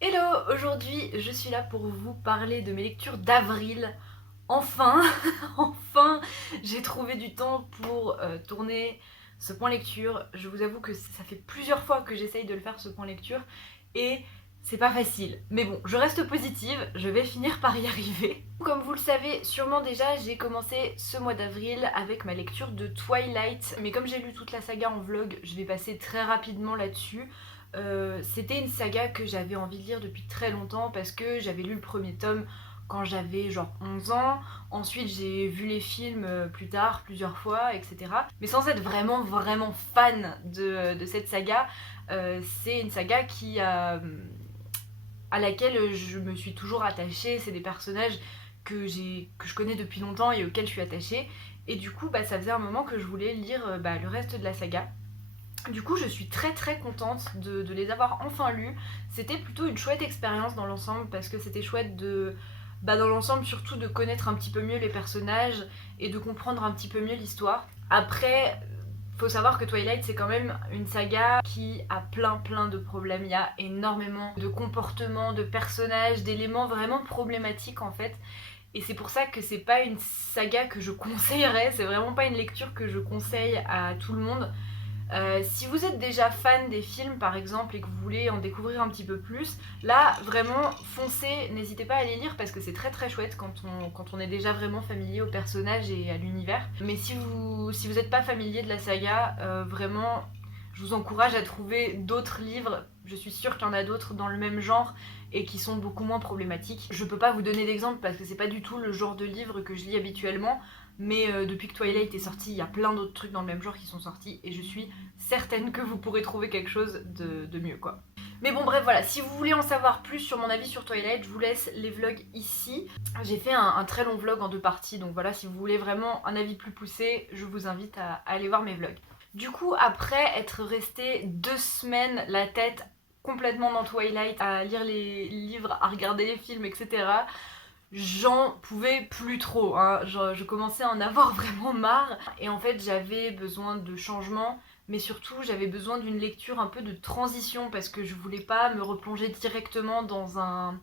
Hello, aujourd'hui je suis là pour vous parler de mes lectures d'avril. Enfin, enfin, j'ai trouvé du temps pour tourner ce point lecture. Je vous avoue que ça fait plusieurs fois que j'essaye de le faire ce point lecture et c'est pas facile. Mais bon, je reste positive, je vais finir par y arriver. Comme vous le savez sûrement déjà, j'ai commencé ce mois d'avril avec ma lecture de Twilight. Mais comme j'ai lu toute la saga en vlog, je vais passer très rapidement là-dessus. C'était une saga que j'avais envie de lire depuis très longtemps parce que j'avais lu le premier tome quand j'avais genre 11 ans. Ensuite j'ai vu les films plus tard, plusieurs fois, etc. Mais sans être vraiment fan de cette saga, c'est une saga à laquelle je me suis toujours attachée. C'est des personnages que je connais depuis longtemps et auxquels je suis attachée. Et du coup, ça faisait un moment que je voulais lire le reste de la saga. Du coup, je suis très contente de les avoir enfin lus. C'était plutôt une chouette expérience dans l'ensemble parce que c'était chouette dans l'ensemble surtout de connaître un petit peu mieux les personnages et de comprendre un petit peu mieux l'histoire. Après, faut savoir que Twilight c'est quand même une saga qui a plein de problèmes. Il y a énormément de comportements, de personnages, d'éléments vraiment problématiques en fait. Et c'est pour ça que c'est pas une saga que je conseillerais, c'est vraiment pas une lecture que je conseille à tout le monde. Si vous êtes déjà fan des films par exemple et que vous voulez en découvrir un petit peu plus, là vraiment foncez, n'hésitez pas à les lire parce que c'est très chouette quand on est déjà vraiment familier aux personnages et à l'univers. Mais si vous n'êtes pas familier de la saga, vraiment je vous encourage à trouver d'autres livres. Je suis sûre qu'il y en a d'autres dans le même genre et qui sont beaucoup moins problématiques. Je peux pas vous donner d'exemple parce que c'est pas du tout le genre de livre que je lis habituellement. Mais depuis que Twilight est sorti, il y a plein d'autres trucs dans le même genre qui sont sortis et je suis certaine que vous pourrez trouver quelque chose de mieux quoi. Mais bon bref voilà, si vous voulez en savoir plus sur mon avis sur Twilight, je vous laisse les vlogs ici. J'ai fait un très long vlog en 2 parties, donc voilà, si vous voulez vraiment un avis plus poussé, je vous invite à aller voir mes vlogs. Du coup, après être resté 2 semaines la tête complètement dans Twilight, à lire les livres, à regarder les films, etc., j'en pouvais plus trop, hein. Je commençais à en avoir vraiment marre et en fait j'avais besoin de changement, mais surtout j'avais besoin d'une lecture un peu de transition parce que je voulais pas me replonger directement dans un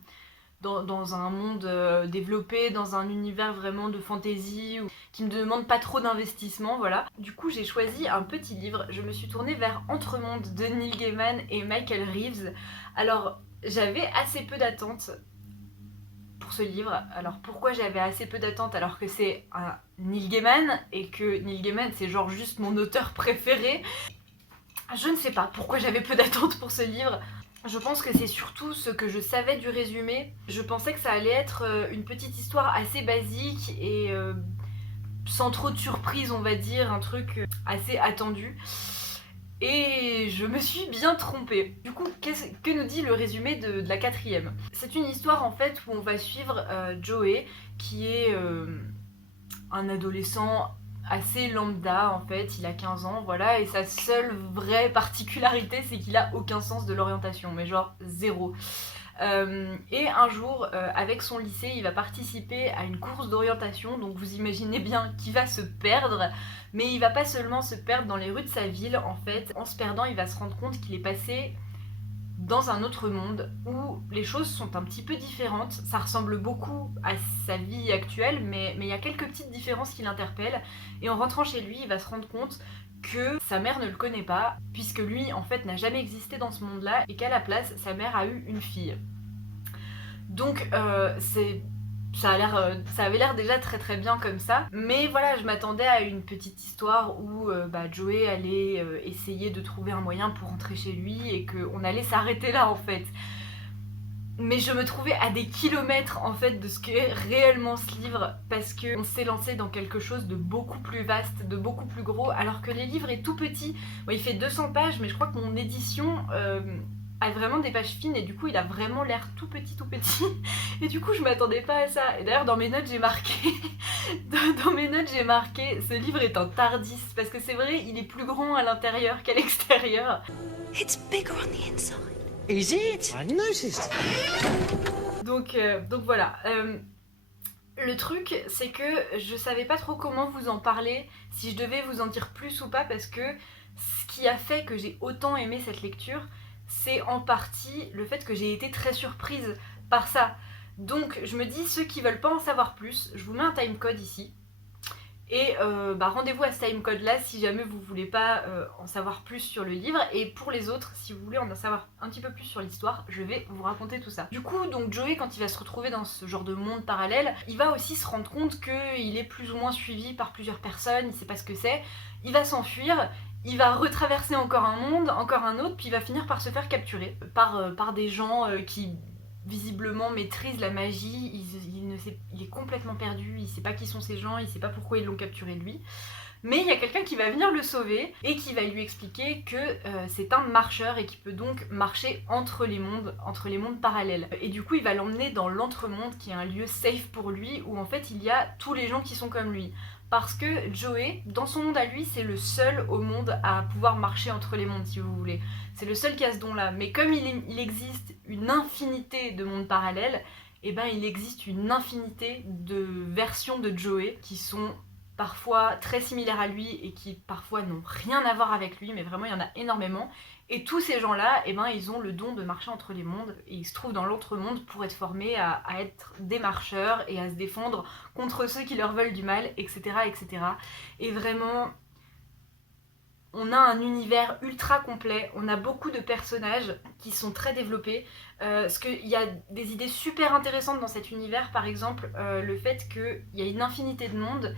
monde développé, dans un univers vraiment de fantasy qui me demande pas trop d'investissement, voilà. Du coup j'ai choisi un petit livre, je me suis tournée vers Entremonde de Neil Gaiman et Michael Reeves. Alors j'avais assez peu d'attentes pour ce livre. Alors pourquoi j'avais assez peu d'attentes alors que c'est un Neil Gaiman et que Neil Gaiman c'est genre juste mon auteur préféré? Je ne sais pas pourquoi j'avais peu d'attentes pour ce livre. Je pense que c'est surtout ce que je savais du résumé. Je pensais que ça allait être une petite histoire assez basique et sans trop de surprise on va dire, un truc assez attendu. Et je me suis bien trompée. Du coup, que nous dit le résumé de la quatrième? C'est une histoire en fait où on va suivre Joey, qui est un adolescent assez lambda en fait, il a 15 ans, voilà, et sa seule vraie particularité c'est qu'il a aucun sens de l'orientation, mais genre zéro. Et un jour, avec son lycée, il va participer à une course d'orientation, donc vous imaginez bien qu'il va se perdre, mais il va pas seulement se perdre dans les rues de sa ville, en fait, en se perdant, il va se rendre compte qu'il est passé dans un autre monde où les choses sont un petit peu différentes. Ça ressemble beaucoup à sa vie actuelle, mais il y a quelques petites différences qui l'interpellent. Et en rentrant chez lui, il va se rendre compte que sa mère ne le connaît pas, puisque lui, en fait, n'a jamais existé dans ce monde-là, et qu'à la place, sa mère a eu une fille. Donc, ça avait l'air déjà très bien comme ça. Mais voilà, je m'attendais à une petite histoire où Joey allait essayer de trouver un moyen pour rentrer chez lui et qu'on allait s'arrêter là en fait. Mais je me trouvais à des kilomètres en fait de ce qu'est réellement ce livre parce qu'on s'est lancé dans quelque chose de beaucoup plus vaste, de beaucoup plus gros, alors que le livre est tout petit. Bon, il fait 200 pages, mais je crois que mon édition a vraiment des pages fines et du coup il a vraiment l'air tout petit. Et du coup je m'attendais pas à ça. Et d'ailleurs dans mes notes j'ai marqué, dans mes notes j'ai marqué, ce livre est un Tardis parce que c'est vrai, il est plus grand à l'intérieur qu'à l'extérieur. It's bigger on the inside. Is it? I noticed. Donc voilà. Le truc, c'est que je savais pas trop comment vous en parler, si je devais vous en dire plus ou pas, parce que ce qui a fait que j'ai autant aimé cette lecture, c'est en partie le fait que j'ai été très surprise par ça. Donc je me dis, ceux qui veulent pas en savoir plus, je vous mets un timecode ici. Et rendez-vous à ce timecode là si jamais vous voulez pas en savoir plus sur le livre. Et pour les autres, si vous voulez en savoir un petit peu plus sur l'histoire, je vais vous raconter tout ça. Du coup, donc Joey, quand il va se retrouver dans ce genre de monde parallèle, il va aussi se rendre compte qu'il est plus ou moins suivi par plusieurs personnes, il sait pas ce que c'est, il va s'enfuir. Il va retraverser encore un monde, encore un autre, puis il va finir par se faire capturer par des gens qui visiblement maîtrisent la magie. Il est complètement perdu, il sait pas qui sont ces gens, il sait pas pourquoi ils l'ont capturé lui. Mais il y a quelqu'un qui va venir le sauver et qui va lui expliquer que c'est un marcheur et qui peut donc marcher entre les mondes parallèles. Et du coup, il va l'emmener dans l'entremonde, qui est un lieu safe pour lui, où en fait il y a tous les gens qui sont comme lui. Parce que Joey, dans son monde à lui, c'est le seul au monde à pouvoir marcher entre les mondes, si vous voulez. C'est le seul qui a ce don-là. Mais comme il existe une infinité de mondes parallèles, eh ben il existe une infinité de versions de Joey qui sont parfois très similaires à lui et qui parfois n'ont rien à voir avec lui, mais vraiment il y en a énormément. Et tous ces gens-là, eh ben, ils ont le don de marcher entre les mondes et ils se trouvent dans l'entremonde pour être formés à être des marcheurs et à se défendre contre ceux qui leur veulent du mal, etc. etc. Et vraiment, on a un univers ultra complet, on a beaucoup de personnages qui sont très développés, parce qu'il y a des idées super intéressantes dans cet univers, par exemple le fait qu'il y a une infinité de mondes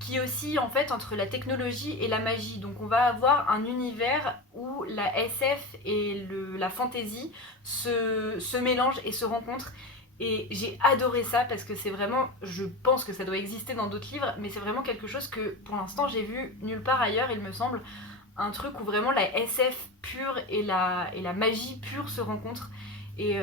qui oscille en fait entre la technologie et la magie. Donc on va avoir un univers où la SF et la fantasy se mélangent et se rencontrent. Et j'ai adoré ça parce que c'est vraiment, je pense que ça doit exister dans d'autres livres, mais c'est vraiment quelque chose que pour l'instant j'ai vu nulle part ailleurs, il me semble. Un truc où vraiment la SF pure et la magie pure se rencontrent. Et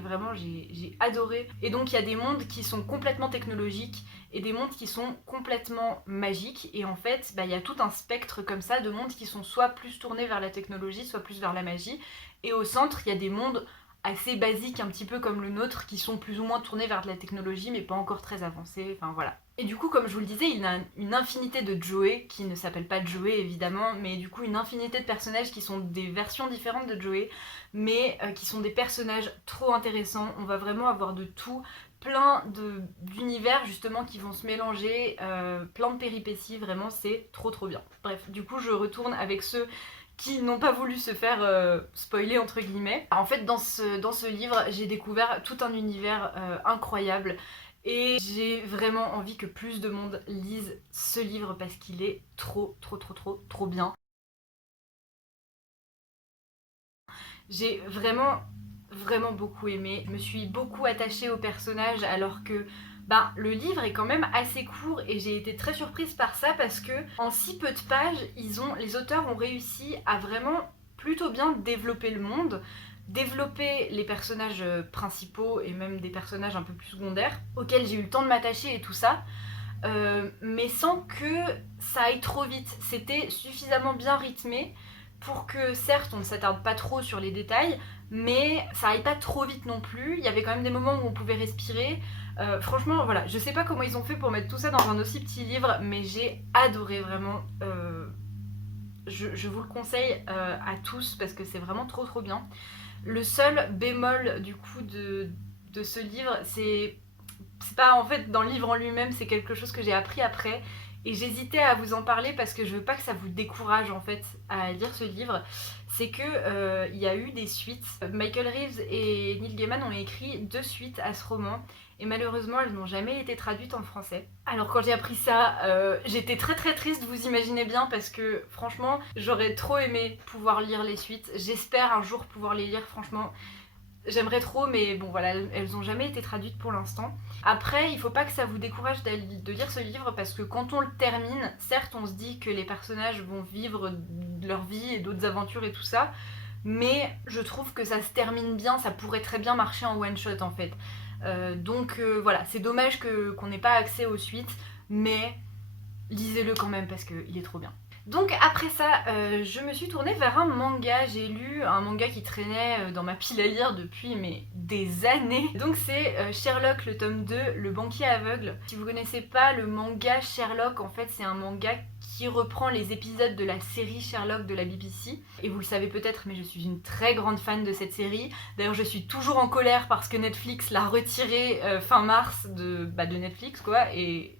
vraiment j'ai adoré. Et donc il y a des mondes qui sont complètement technologiques et des mondes qui sont complètement magiques. Et en fait, il y a tout un spectre comme ça de mondes qui sont soit plus tournés vers la technologie, soit plus vers la magie. Et au centre, il y a des mondes assez basiques, un petit peu comme le nôtre, qui sont plus ou moins tournés vers de la technologie, mais pas encore très avancés. Enfin voilà. Et du coup, comme je vous le disais, il y a une infinité de Joey, qui ne s'appelle pas Joey évidemment, mais du coup une infinité de personnages qui sont des versions différentes de Joey, mais qui sont des personnages trop intéressants. On va vraiment avoir de tout, plein d'univers justement qui vont se mélanger, plein de péripéties, vraiment c'est trop trop bien. Bref, du coup je retourne avec ceux qui n'ont pas voulu se faire spoiler entre guillemets. En fait dans ce livre j'ai découvert tout un univers incroyable et j'ai vraiment envie que plus de monde lise ce livre parce qu'il est trop trop trop trop trop bien. J'ai vraiment beaucoup aimé, je me suis beaucoup attachée au personnage alors que le livre est quand même assez court et j'ai été très surprise par ça parce que en si peu de pages, les auteurs ont réussi à vraiment plutôt bien développer le monde, développer les personnages principaux et même des personnages un peu plus secondaires auxquels j'ai eu le temps de m'attacher et tout ça. Mais sans que ça aille trop vite. C'était suffisamment bien rythmé pour que certes on ne s'attarde pas trop sur les détails, mais ça aille pas trop vite non plus. Il y avait quand même des moments où on pouvait respirer. Franchement, voilà, je sais pas comment ils ont fait pour mettre tout ça dans un aussi petit livre, mais j'ai adoré vraiment. Je vous le conseille à tous parce que c'est vraiment trop trop bien. Le seul bémol du coup de ce livre, c'est pas en fait dans le livre en lui-même, c'est quelque chose que j'ai appris après. Et j'hésitais à vous en parler parce que je veux pas que ça vous décourage en fait à lire ce livre. C'est que il y a eu des suites. Michael Reeves et Neil Gaiman ont écrit 2 suites à ce roman. Et malheureusement, elles n'ont jamais été traduites en français. Alors quand j'ai appris ça, j'étais très très triste, vous imaginez bien, parce que franchement, j'aurais trop aimé pouvoir lire les suites. J'espère un jour pouvoir les lire, franchement. J'aimerais trop, mais bon voilà, elles n'ont jamais été traduites pour l'instant. Après, il faut pas que ça vous décourage de lire ce livre parce que quand on le termine, certes on se dit que les personnages vont vivre leur vie et d'autres aventures et tout ça, mais je trouve que ça se termine bien, ça pourrait très bien marcher en one shot en fait. Donc voilà, c'est dommage qu'on n'ait pas accès aux suites, mais lisez-le quand même parce qu'il est trop bien. Donc après ça, je me suis tournée vers un manga. J'ai lu un manga qui traînait dans ma pile à lire depuis des années. Donc c'est Sherlock, le tome 2, Le banquier aveugle. Si vous connaissez pas le manga Sherlock, en fait c'est un manga qui reprend les épisodes de la série Sherlock de la BBC. Et vous le savez peut-être, mais je suis une très grande fan de cette série. D'ailleurs, je suis toujours en colère parce que Netflix l'a retirée fin mars de Netflix, quoi, et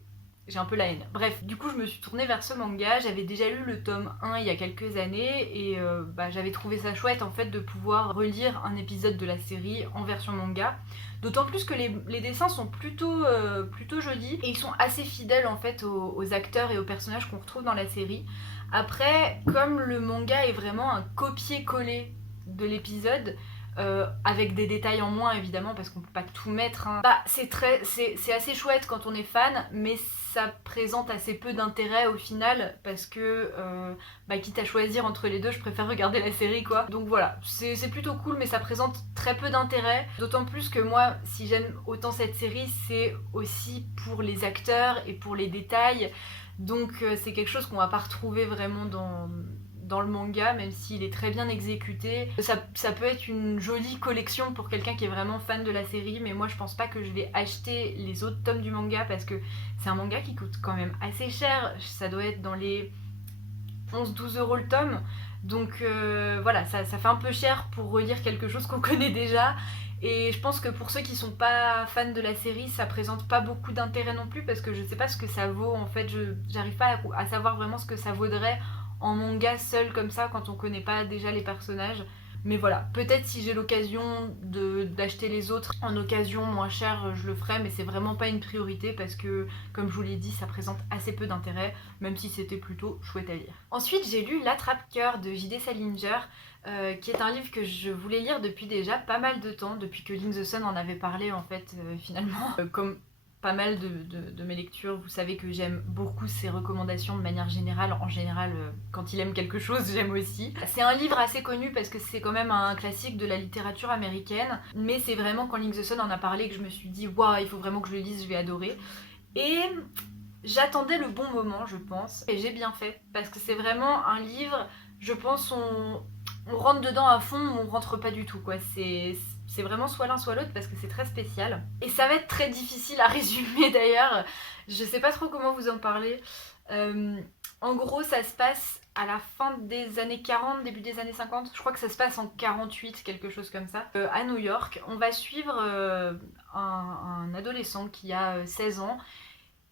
j'ai un peu la haine. Bref, du coup, je me suis tournée vers ce manga. J'avais déjà lu le tome 1 il y a quelques années et j'avais trouvé ça chouette en fait de pouvoir relire un épisode de la série en version manga. D'autant plus que les dessins sont plutôt jolis et ils sont assez fidèles en fait aux acteurs et aux personnages qu'on retrouve dans la série. Après, comme le manga est vraiment un copier-coller de l'épisode, avec des détails en moins évidemment parce qu'on peut pas tout mettre, hein. C'est assez chouette quand on est fan, mais ça présente assez peu d'intérêt au final parce que quitte à choisir entre les deux, je préfère regarder la série, quoi. Donc voilà, c'est plutôt cool, mais ça présente très peu d'intérêt. D'autant plus que moi, si j'aime autant cette série, c'est aussi pour les acteurs et pour les détails. Donc c'est quelque chose qu'on va pas retrouver vraiment dans le manga, même s'il est très bien exécuté. Ça peut être une jolie collection pour quelqu'un qui est vraiment fan de la série, mais moi je pense pas que je vais acheter les autres tomes du manga parce que c'est un manga qui coûte quand même assez cher. Ça doit être dans les 11-12 € le tome. Donc voilà, ça fait un peu cher pour relire quelque chose qu'on connaît déjà. Et je pense que pour ceux qui sont pas fans de la série, ça présente pas beaucoup d'intérêt non plus parce que je sais pas ce que ça vaut en fait. J'arrive pas à savoir vraiment ce que ça vaudrait en manga seul comme ça quand on connaît pas déjà les personnages. Mais voilà, peut-être si j'ai l'occasion d'acheter les autres en occasion moins cher, je le ferai, mais c'est vraiment pas une priorité parce que, comme je vous l'ai dit, ça présente assez peu d'intérêt, même si c'était plutôt chouette à lire. Ensuite, j'ai lu L'Attrape-Cœur de J.D. Salinger, qui est un livre que je voulais lire depuis déjà pas mal de temps, depuis que Link the Sun en avait parlé en fait, finalement. Comme pas mal de mes lectures, vous savez que j'aime beaucoup ses recommandations de manière générale. En général, quand il aime quelque chose, j'aime aussi. C'est un livre assez connu parce que c'est quand même un classique de la littérature américaine, mais c'est vraiment quand Link the Sun en a parlé que je me suis dit waouh, il faut vraiment que je le lise, je vais adorer. Et j'attendais le bon moment, je pense, et j'ai bien fait parce que c'est vraiment un livre, je pense, on rentre dedans à fond ou on rentre pas du tout, quoi. C'est vraiment soit l'un soit l'autre parce que c'est très spécial. Et ça va être très difficile à résumer d'ailleurs. Je sais pas trop comment vous en parler. En gros, ça se passe à la fin des années 40, début des années 50. Je crois que ça se passe en 48, quelque chose comme ça. À New York, on va suivre un adolescent qui a 16 ans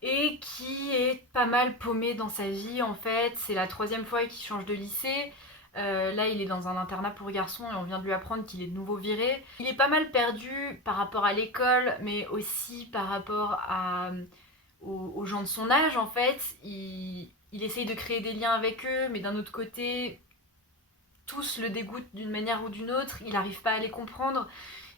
et qui est pas mal paumé dans sa vie en fait. C'est la 3e fois qu'il change de lycée. Là, il est dans un internat pour garçons et on vient de lui apprendre qu'il est de nouveau viré. Il est pas mal perdu par rapport à l'école, mais aussi par rapport aux gens de son âge, en fait. Il essaye de créer des liens avec eux, mais d'un autre côté, tous le dégoûtent d'une manière ou d'une autre. Il n'arrive pas à les comprendre.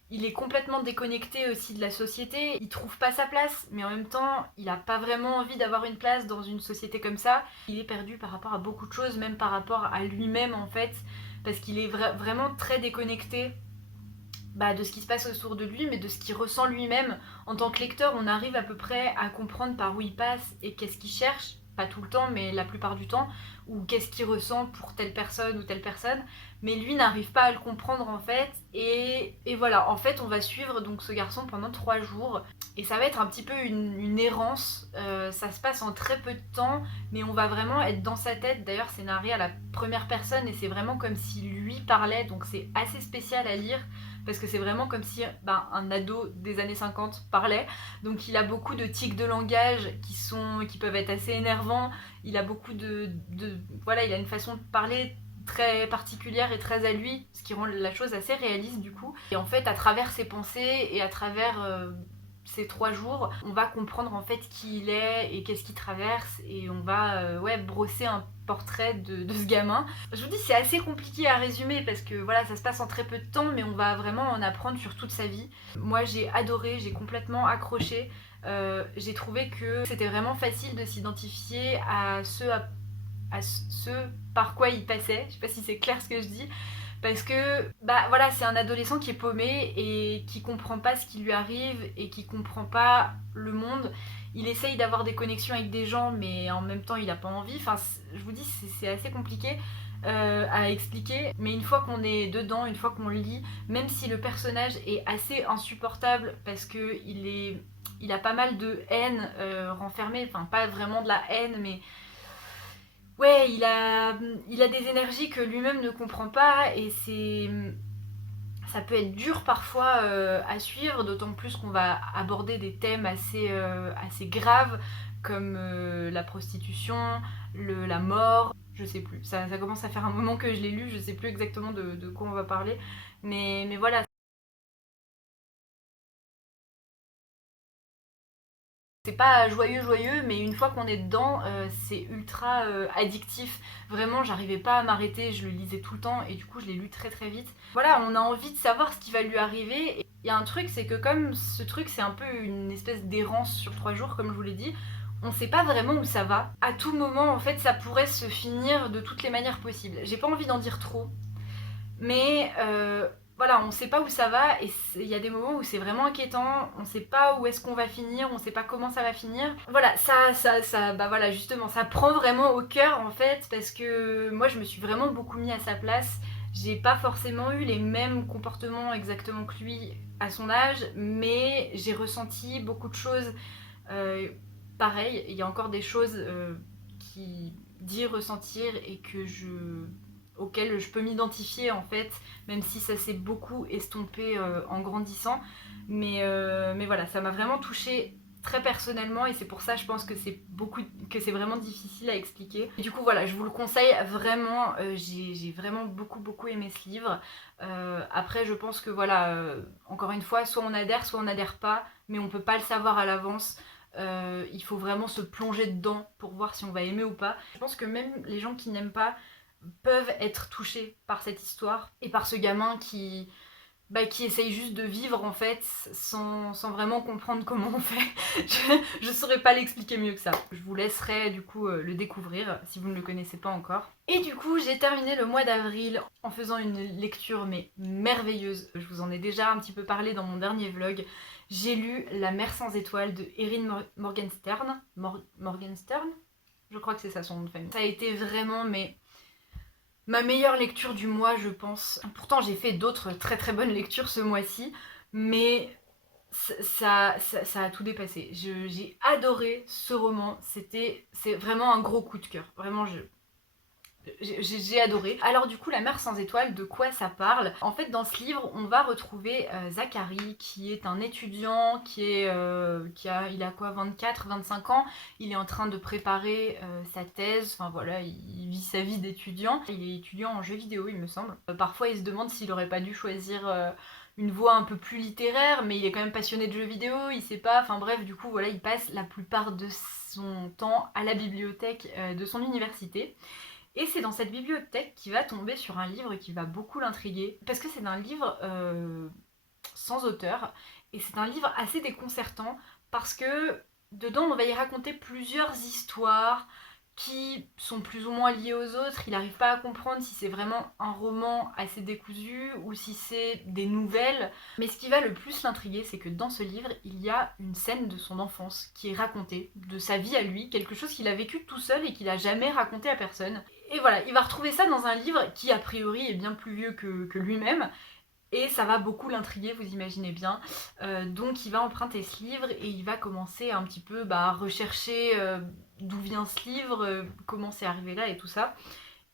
Il est complètement déconnecté aussi de la société, il trouve pas sa place, mais en même temps, il a pas vraiment envie d'avoir une place dans une société comme ça. Il est perdu par rapport à beaucoup de choses, même par rapport à lui-même en fait, parce qu'il est vraiment très déconnecté de ce qui se passe autour de lui, mais de ce qu'il ressent lui-même. En tant que lecteur, on arrive à peu près à comprendre par où il passe et qu'est-ce qu'il cherche, pas tout le temps, mais la plupart du temps, ou qu'est-ce qu'il ressent pour telle personne ou telle personne, mais lui n'arrive pas à le comprendre en fait, et voilà, en fait on va suivre donc ce garçon pendant 3 jours, et ça va être un petit peu une errance, ça se passe en très peu de temps, mais on va vraiment être dans sa tête. D'ailleurs c'est narré à la première personne, et c'est vraiment comme si lui parlait, donc c'est assez spécial à lire, parce que c'est vraiment comme si un ado des années 50 parlait. Donc il a beaucoup de tics de langage qui peuvent être assez énervants. Il a beaucoup voilà, il a une façon de parler très particulière et très à lui, ce qui rend la chose assez réaliste du coup. Et en fait, à travers ses pensées et à travers ces 3 jours, on va comprendre en fait qui il est et qu'est-ce qu'il traverse, et on va brosser un portrait de ce gamin. Je vous dis, c'est assez compliqué à résumer parce que voilà, ça se passe en très peu de temps, mais on va vraiment en apprendre sur toute sa vie. Moi j'ai adoré, j'ai complètement accroché. J'ai trouvé que c'était vraiment facile de s'identifier à ce par quoi il passait. Je sais pas si c'est clair ce que je dis, parce que bah voilà, c'est un adolescent qui est paumé et qui comprend pas ce qui lui arrive et qui comprend pas le monde. Il essaye d'avoir des connexions avec des gens, mais en même temps il a pas envie. Enfin, je vous dis, c'est assez compliqué à expliquer, mais une fois qu'on est dedans, une fois qu'on le lit, même si le personnage est assez insupportable parce que il a pas mal de haine renfermée, enfin pas vraiment de la haine, mais ouais, il a des énergies que lui-même ne comprend pas et ça peut être dur parfois à suivre, d'autant plus qu'on va aborder des thèmes assez graves comme la prostitution, la mort, je sais plus. Ça commence à faire un moment que je l'ai lu, je sais plus exactement de quoi on va parler, mais voilà. C'est pas joyeux, mais une fois qu'on est dedans, c'est ultra addictif. Vraiment, j'arrivais pas à m'arrêter, je le lisais tout le temps et du coup, je l'ai lu très très vite. Voilà, on a envie de savoir ce qui va lui arriver. Il y a un truc, c'est que comme ce truc, c'est un peu une espèce d'errance sur 3 jours, comme je vous l'ai dit, on sait pas vraiment où ça va. À tout moment, en fait, ça pourrait se finir de toutes les manières possibles. J'ai pas envie d'en dire trop, mais voilà, on sait pas où ça va et il y a des moments où c'est vraiment inquiétant, on sait pas où est-ce qu'on va finir, on sait pas comment ça va finir. Voilà, bah voilà, justement, ça prend vraiment au cœur en fait, parce que moi je me suis vraiment beaucoup mis à sa place. J'ai pas forcément eu les mêmes comportements exactement que lui à son âge, mais j'ai ressenti beaucoup de choses euh, pareilles. Il y a encore des choses qui dit ressentir et auquel je peux m'identifier en fait, même si ça s'est beaucoup estompé en grandissant. Mais voilà, ça m'a vraiment touchée très personnellement et c'est pour ça je pense que c'est vraiment difficile à expliquer. Et du coup voilà, je vous le conseille vraiment, j'ai vraiment beaucoup aimé ce livre. Après je pense que voilà, encore une fois, soit on n'adhère pas, mais on peut pas le savoir à l'avance. Il faut vraiment se plonger dedans pour voir si on va aimer ou pas. Je pense que même les gens qui n'aiment pas peuvent être touchés par cette histoire et par ce gamin qui essaye juste de vivre en fait sans vraiment comprendre comment on fait. Je saurais pas l'expliquer mieux que ça. Je vous laisserai du coup le découvrir si vous ne le connaissez pas encore. Et du coup j'ai terminé le mois d'avril en faisant une lecture mais merveilleuse. Je vous en ai déjà un petit peu parlé dans mon dernier vlog. J'ai lu La mer sans étoiles de Erin Morgenstern. Morgenstern, je crois que c'est ça son nom de famille. Ça a été vraiment ma meilleure lecture du mois, je pense. Pourtant, j'ai fait d'autres très bonnes lectures ce mois-ci, mais ça a tout dépassé. J'ai adoré ce roman. C'est vraiment un gros coup de cœur. Vraiment, j'ai adoré. Alors du coup, La mer sans étoiles, de quoi ça parle? En fait, dans ce livre, on va retrouver Zachary, qui est un étudiant, il a quoi, 24-25 ans. Il est en train de préparer sa thèse. Enfin voilà, il vit sa vie d'étudiant. Il est étudiant en jeux vidéo, il me semble. Parfois, il se demande s'il aurait pas dû choisir une voie un peu plus littéraire, mais il est quand même passionné de jeux vidéo, il sait pas, enfin bref, du coup voilà, il passe la plupart de son temps à la bibliothèque de son université. Et c'est dans cette bibliothèque qu'il va tomber sur un livre qui va beaucoup l'intriguer. Parce que c'est un livre sans auteur. Et c'est un livre assez déconcertant. Parce que dedans, on va y raconter plusieurs histoires qui sont plus ou moins liées aux autres. Il n'arrive pas à comprendre si c'est vraiment un roman assez décousu ou si c'est des nouvelles. Mais ce qui va le plus l'intriguer, c'est que dans ce livre, il y a une scène de son enfance qui est racontée, de sa vie à lui, quelque chose qu'il a vécu tout seul et qu'il n'a jamais raconté à personne. Et voilà, il va retrouver ça dans un livre qui a priori est bien plus vieux que lui-même. Et ça va beaucoup l'intriguer, vous imaginez bien. Donc il va emprunter ce livre et il va commencer un petit peu à rechercher d'où vient ce livre, comment c'est arrivé là et tout ça.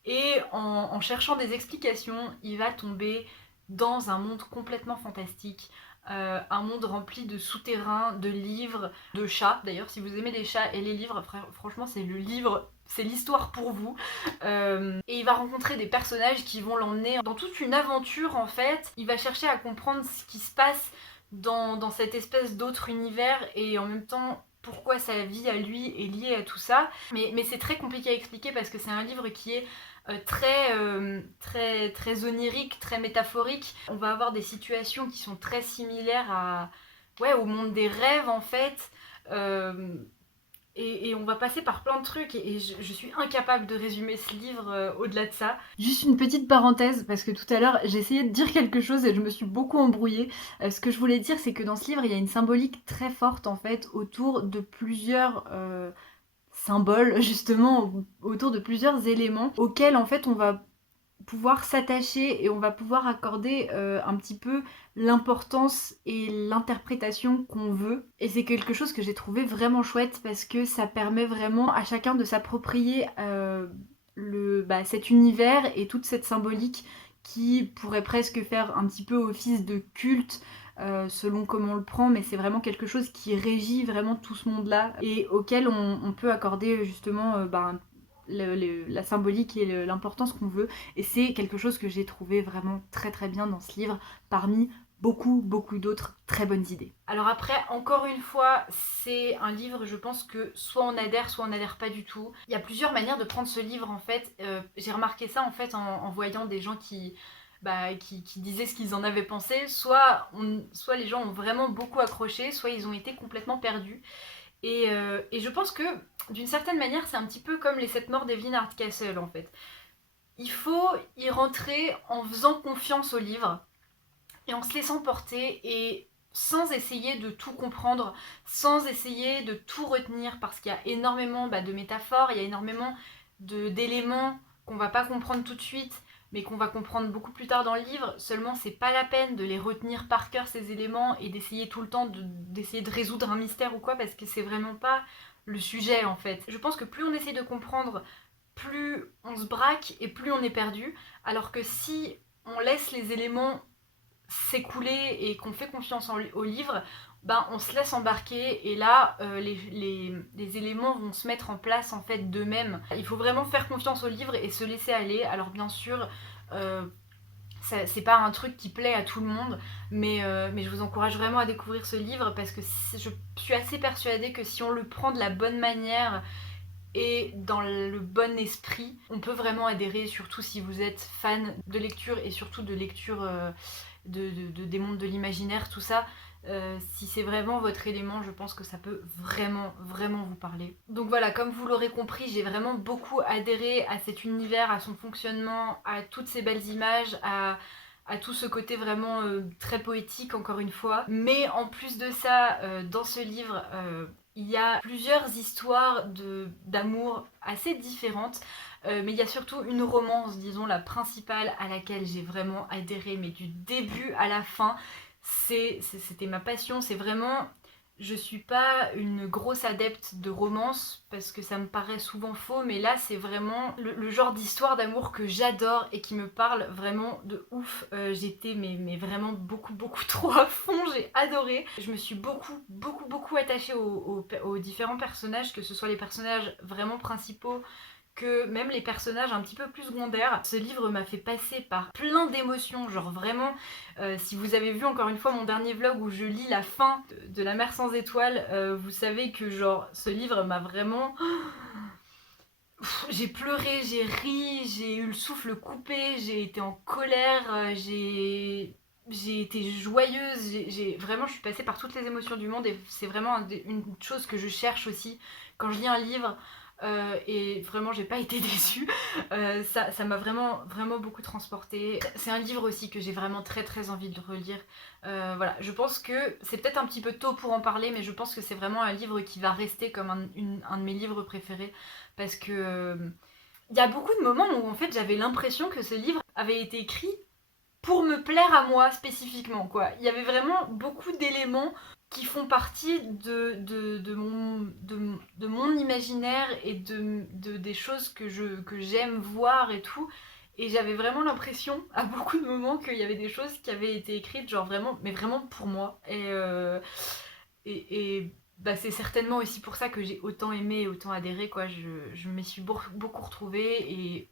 Et en cherchant des explications, il va tomber dans un monde complètement fantastique. Un monde rempli de souterrains, de livres, de chats. D'ailleurs, si vous aimez les chats et les livres, franchement, c'est le livre, c'est l'histoire pour vous. Et il va rencontrer des personnages qui vont l'emmener dans toute une aventure en fait. Il va chercher à comprendre ce qui se passe dans cette espèce d'autre univers et en même temps pourquoi sa vie à lui est liée à tout ça. Mais c'est très compliqué à expliquer parce que c'est un livre qui est très onirique, très métaphorique. On va avoir des situations qui sont très similaires au monde des rêves en fait. Et on va passer par plein de trucs et je suis incapable de résumer ce livre au-delà de ça. Juste une petite parenthèse, parce que tout à l'heure j'ai essayé de dire quelque chose et je me suis beaucoup embrouillée. Ce que je voulais dire, c'est que dans ce livre il y a une symbolique très forte en fait autour de plusieurs symboles, justement autour de plusieurs éléments auxquels en fait on va pouvoir s'attacher et on va pouvoir accorder un petit peu l'importance et l'interprétation qu'on veut. Et c'est quelque chose que j'ai trouvé vraiment chouette parce que ça permet vraiment à chacun de s'approprier cet univers et toute cette symbolique qui pourrait presque faire un petit peu office de culte selon comment on le prend, mais c'est vraiment quelque chose qui régit vraiment tout ce monde-là et auquel on peut accorder justement la symbolique et l'importance qu'on veut. Et c'est quelque chose que j'ai trouvé vraiment très très bien dans ce livre, parmi beaucoup d'autres très bonnes idées. Alors après, encore une fois, c'est un livre, je pense que soit on adhère pas du tout. Il y a plusieurs manières de prendre ce livre en fait. J'ai remarqué ça en fait en voyant des gens qui disaient ce qu'ils en avaient pensé. Soit les gens ont vraiment beaucoup accroché, soit ils ont été complètement perdus. Et je pense que d'une certaine manière, c'est un petit peu comme les 7 morts d'Evelyn Hardcastle en fait. Il faut y rentrer en faisant confiance au livre et en se laissant porter et sans essayer de tout comprendre, sans essayer de tout retenir parce qu'il y a énormément de métaphores, il y a énormément d'éléments qu'on va pas comprendre tout de suite mais qu'on va comprendre beaucoup plus tard dans le livre. Seulement, c'est pas la peine de les retenir par cœur, ces éléments, et d'essayer tout le temps d'essayer de résoudre un mystère ou quoi, parce que c'est vraiment pas le sujet, en fait. Je pense que plus on essaie de comprendre, plus on se braque et plus on est perdu, alors que si on laisse les éléments s'écouler et qu'on fait confiance au livre, on se laisse embarquer et là les éléments vont se mettre en place en fait d'eux-mêmes. Il faut vraiment faire confiance au livre et se laisser aller. Alors bien sûr c'est pas un truc qui plaît à tout le monde, mais je vous encourage vraiment à découvrir ce livre parce que je suis assez persuadée que si on le prend de la bonne manière et dans le bon esprit, on peut vraiment adhérer, surtout si vous êtes fan de lecture et surtout de lecture des mondes de l'imaginaire, tout ça. Si c'est vraiment votre élément, je pense que ça peut vraiment vous parler. Donc voilà, comme vous l'aurez compris, j'ai vraiment beaucoup adhéré à cet univers, à son fonctionnement, à toutes ces belles images, à tout ce côté vraiment très poétique encore une fois. Mais en plus de ça, dans ce livre, il y a plusieurs histoires d'amour assez différentes. Mais il y a surtout une romance, disons la principale, à laquelle j'ai vraiment adhéré, mais du début à la fin. C'était ma passion, c'est vraiment... Je suis pas une grosse adepte de romance parce que ça me paraît souvent faux, mais là c'est vraiment le genre d'histoire d'amour que j'adore et qui me parle vraiment de ouf. J'étais mais vraiment beaucoup trop à fond, j'ai adoré. Je me suis beaucoup attachée aux différents personnages, que ce soit les personnages vraiment principaux que même les personnages un petit peu plus secondaires. Ce livre m'a fait passer par plein d'émotions, genre vraiment, si vous avez vu encore une fois mon dernier vlog où je lis la fin de La Mer sans étoiles, vous savez que genre ce livre m'a vraiment... J'ai pleuré, j'ai ri, j'ai eu le souffle coupé, j'ai été en colère, j'ai été joyeuse, vraiment je suis passée par toutes les émotions du monde et c'est vraiment une chose que je cherche aussi quand je lis un livre. Et vraiment j'ai pas été déçue. Ça m'a vraiment beaucoup transportée. C'est un livre aussi que j'ai vraiment très envie de relire. Voilà, je pense que c'est peut-être un petit peu tôt pour en parler, mais je pense que c'est vraiment un livre qui va rester comme un de mes livres préférés parce que il y a beaucoup de moments où en fait j'avais l'impression que ce livre avait été écrit pour me plaire à moi spécifiquement quoi. Il y avait vraiment beaucoup d'éléments qui font partie de mon imaginaire et des choses que j'aime voir et tout. Et j'avais vraiment l'impression, à beaucoup de moments, qu'il y avait des choses qui avaient été écrites, genre vraiment, mais vraiment pour moi. C'est certainement aussi pour ça que j'ai autant aimé et autant adhéré, quoi. Je m'y suis beaucoup retrouvée et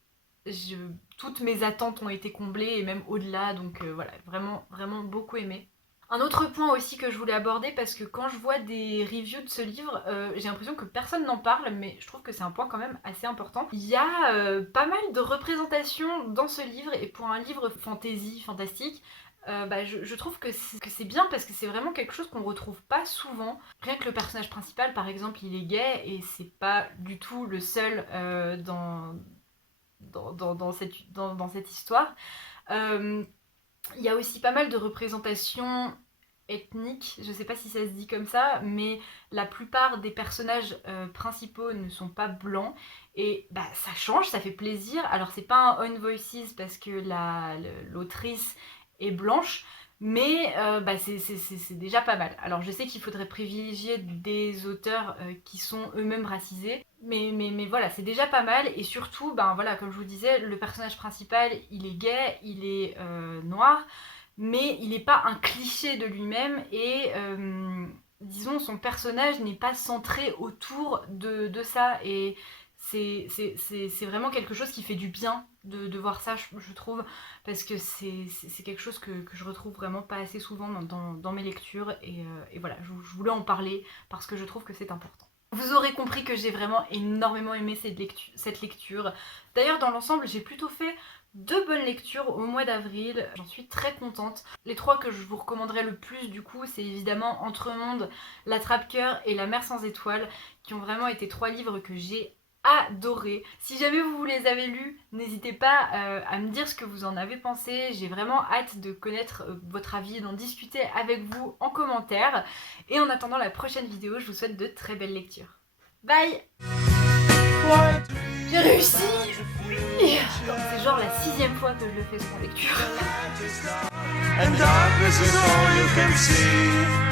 toutes mes attentes ont été comblées et même au-delà, donc voilà, vraiment beaucoup aimé. Un autre point aussi que je voulais aborder, parce que quand je vois des reviews de ce livre, j'ai l'impression que personne n'en parle, mais je trouve que c'est un point quand même assez important. Il y a pas mal de représentations dans ce livre, et pour un livre fantastique, je trouve que c'est bien parce que c'est vraiment quelque chose qu'on retrouve pas souvent. Rien que le personnage principal, par exemple, il est gay et c'est pas du tout le seul dans cette histoire. Il y a aussi pas mal de représentations ethniques, je sais pas si ça se dit comme ça, mais la plupart des personnages principaux ne sont pas blancs et ça change, ça fait plaisir. Alors c'est pas un Own Voices parce que l'autrice est blanche, mais c'est déjà pas mal. Alors je sais qu'il faudrait privilégier des auteurs qui sont eux-mêmes racisés, mais voilà, c'est déjà pas mal. Et surtout, voilà, comme je vous disais, le personnage principal, il est gay, il est noir, mais il n'est pas un cliché de lui-même et disons son personnage n'est pas centré autour de ça et c'est vraiment quelque chose qui fait du bien de voir ça, je trouve, parce que c'est quelque chose que je retrouve vraiment pas assez souvent dans mes lectures et voilà, je voulais en parler parce que je trouve que c'est important. Vous aurez compris que j'ai vraiment énormément aimé cette lecture. D'ailleurs, dans l'ensemble, j'ai plutôt fait 2 bonnes lectures au mois d'avril, j'en suis très contente. Les 3 que je vous recommanderais le plus du coup, c'est évidemment Entremonde, L'Attrape-Cœur et La Mer sans étoiles, qui ont vraiment été 3 livres que j'ai adoré. Si jamais vous les avez lus, n'hésitez pas à me dire ce que vous en avez pensé. J'ai vraiment hâte de connaître votre avis et d'en discuter avec vous en commentaire. Et en attendant la prochaine vidéo, je vous souhaite de très belles lectures. Bye! J'ai réussi! Oui! C'est genre la 6e fois que je le fais sans lecture. And darkness is all you can see.